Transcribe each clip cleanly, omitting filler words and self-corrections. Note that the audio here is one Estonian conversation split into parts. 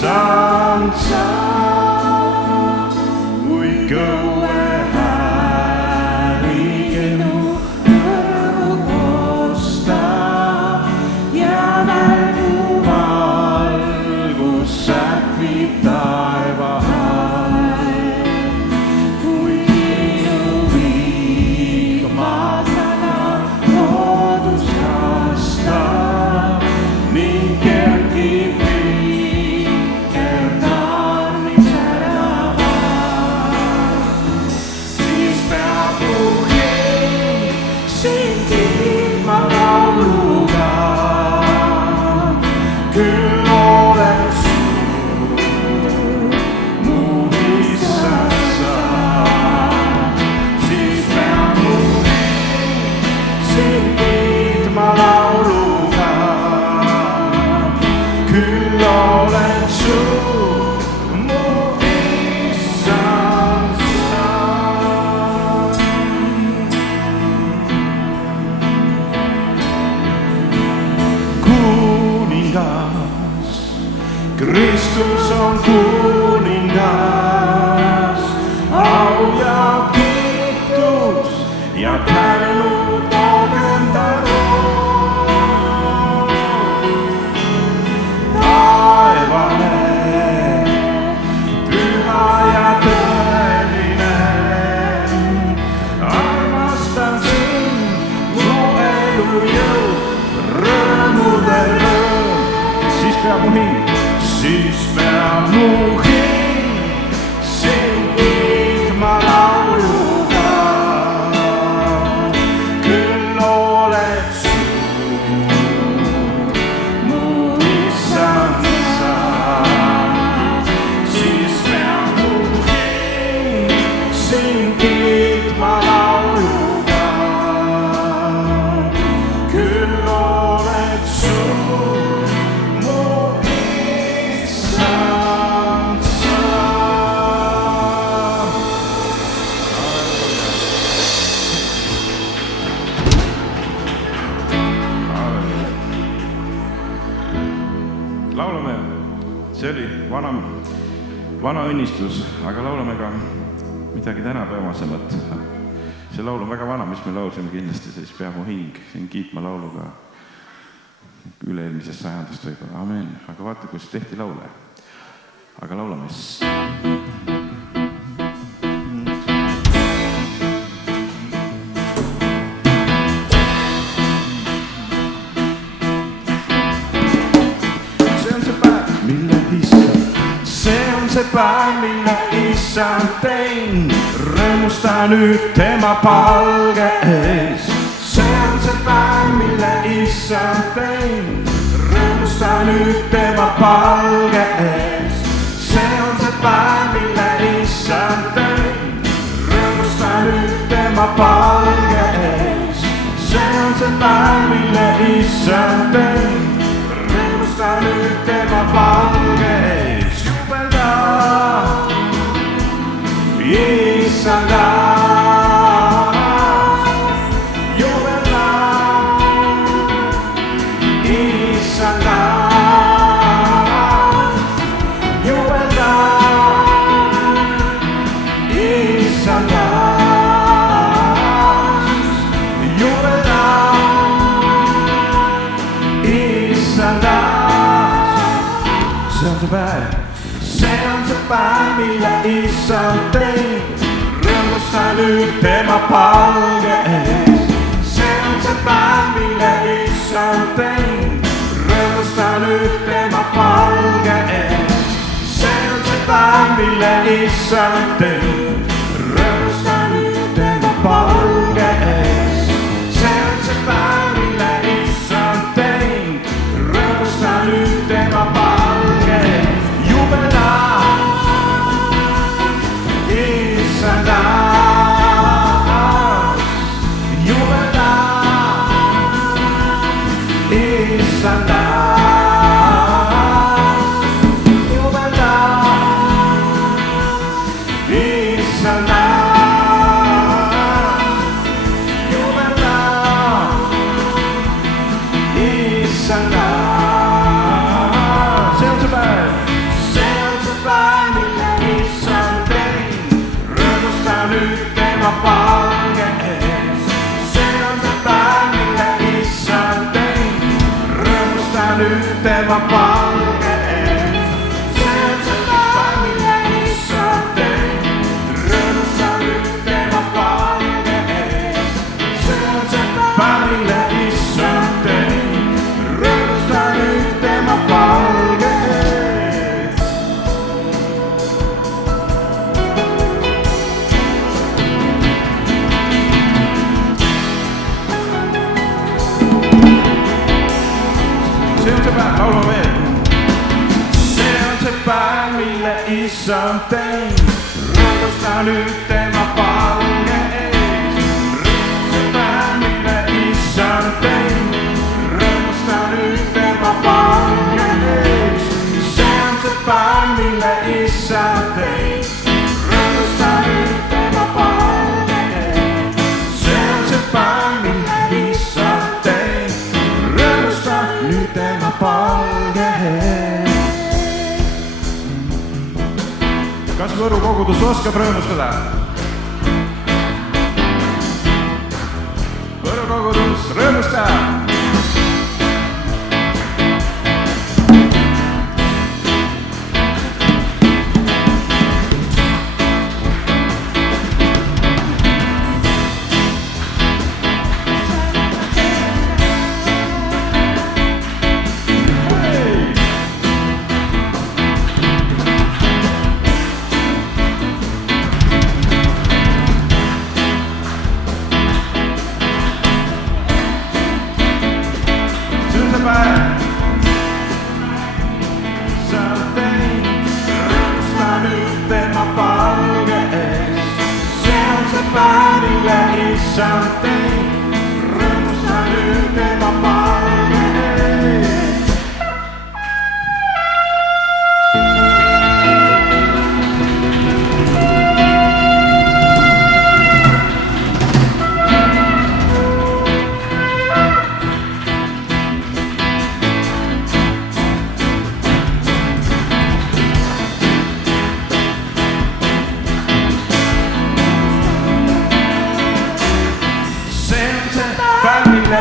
issand sa, kui kõue häälinu rõõmu kostab ja välgu valgus sähvib taeva all. Kui minu vihmasana loodus rastab ning kergib vikertarnis ärava, siis peab mu hing sind kiitma lauluga. Küll oled suur, mu issand sa, siis peab mu hing sind kiitma lauluga. Küll oled suur, mu issand sa. Kuningas, Kristus on kuningas, au ja kiitus ja tänu toob enda rool. Taevane, püha ja tõeline, armastan sind, mu elu jõud, rõõmude rõõm. Siis peab mu hing sind kiitma lauluga. Küll oled suur, mu issand sa, siis peab mu hing sind kiitma lauluga. Küll oled suur, mu issand sa. Laulame, see oli vana õnnistus, aga laulame ka midagi tänapäevasemat. See laul on väga vana, mis me laulsime kindlasti, siis peab mu hing siin kiitma lauluga üle-eelmisest sajandust võib-olla. Amen. Aga vaata, kus tehti laule. Aga laulame. See on see päev, mille issand teinud, rõõmusta nüüd tema palge ees. See on see päev, mille issand teinud, rõõmusta nüüd tema palge ees. See on see päev, mille issand teinud, rõõmusta nüüd tema palge ees. See on see päev, mille issand teinud, rõõmusta nüüd tema palge ees. Jubelda, issanda. Jubelda, issanda. Jubelda, issanda. Jubelda, issanda. See on see päev, mille issand teinud, rõõmusta nüüd tema palge ees. See on see päev, mille issand teinud, rõõmusta nüüd tema palge ees. See on see päev, mille issand teinud, rõõmusta nüüd tema palge ees. See on see päev, mille issand teinud, rõõmusta nüüd tema palge ees. Jubelda, issanda. Jubelda, issanda. Jubelda, issanda. nüüd tema palge ees. See on see päev, mille issand teinud, rõõmusta nüüd tema palge ees. See on see päev, mille issand teinud, rõõmusta nüüd tema palge ees. See on see päev, laulame veel. See on see päev, mille issand teinud, rõõmusta nüüd tema palge ees. See päev, mille issand teinud, rõõmusta nüüd tema palge ees. See on see päev, mille issand teinud, rõõmusta nüüd tema palge ees. See on see päev, mille issand teinud, rõõmusta nüüd tema palge ees. Kas Võru kogudus oskab rõõmustada? Võru kogudus, rõõmusta!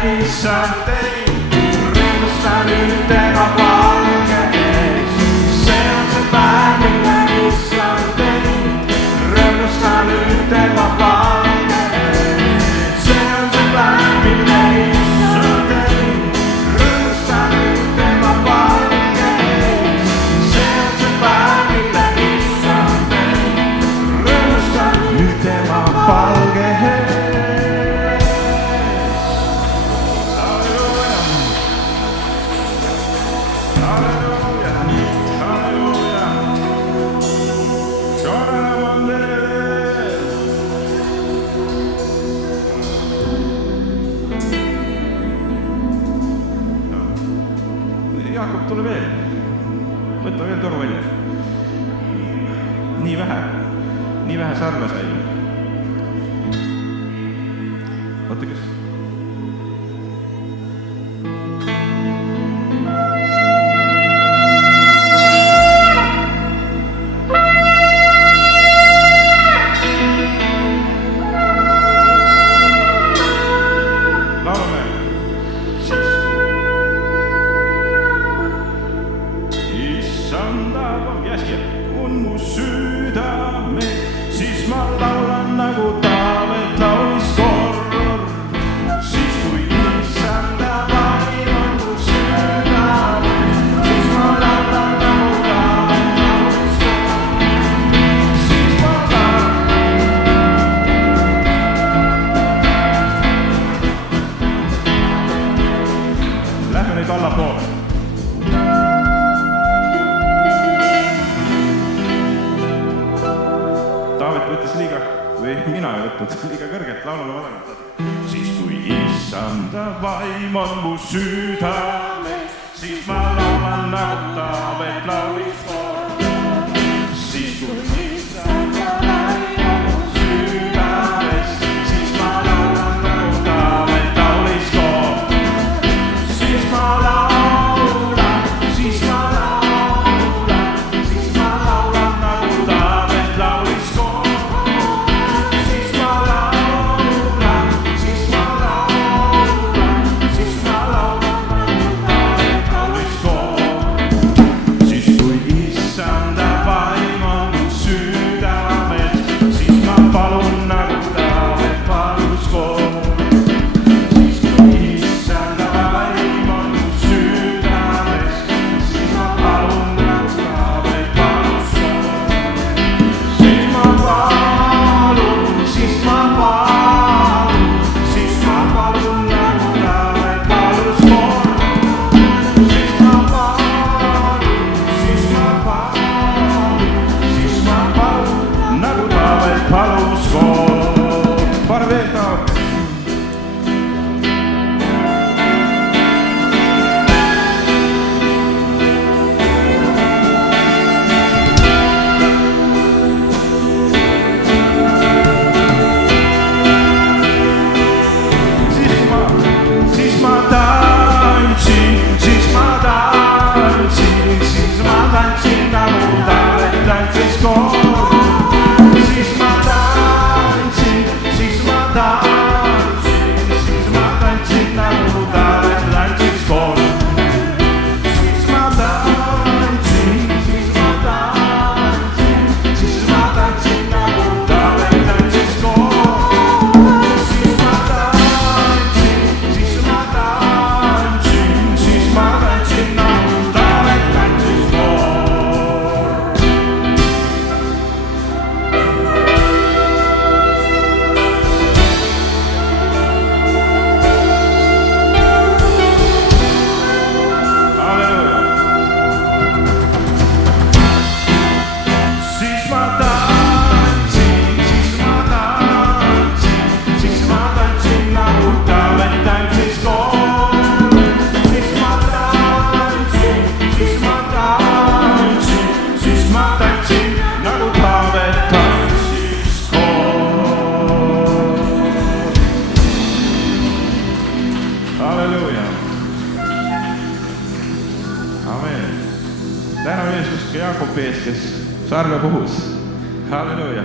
Issand teinud, rõõmusta nüüd tema palge ees. See on see päev, mille issand teinud, rõõmusta nüüd tema palge ees. See on see päev, mille issand teinud, rõõmusta nüüd tema palge ees. See on see päev, mille issand teinud, rõõmusta nüüd tema palge ees. Jakob, tule veel. Võta veel toru välja. Nii vähe sarve sai. Oota, kes? Laulame. On mu südames, siis ma laulan nagu Taavet laulis korror. Siis kui issanda vaim on mu südames, siis ma laulan nagu Taavet laulis korror. Siis ma laulan. Lähme nüüd allapoole. Taavet võttis liiga, või mina ei võtnud liiga kõrgelt, laulame mõlemad. Siis kui issanda vaim on mu südames, siis ma laulan nagu Taavet laulis korror. Siis kui issanda vaim on mu südames, siis ma laulan nagu Taavet laulis korror. Siis ma laulan, siis ma laulan, siis ma laulan nagu Taavet laulis korror. Siis ma laulan, siis ma laulan nagu Taavet laulis korror. tänu Jeesus ka Jaakobi ees, kes sarve puhus. Halleluuja.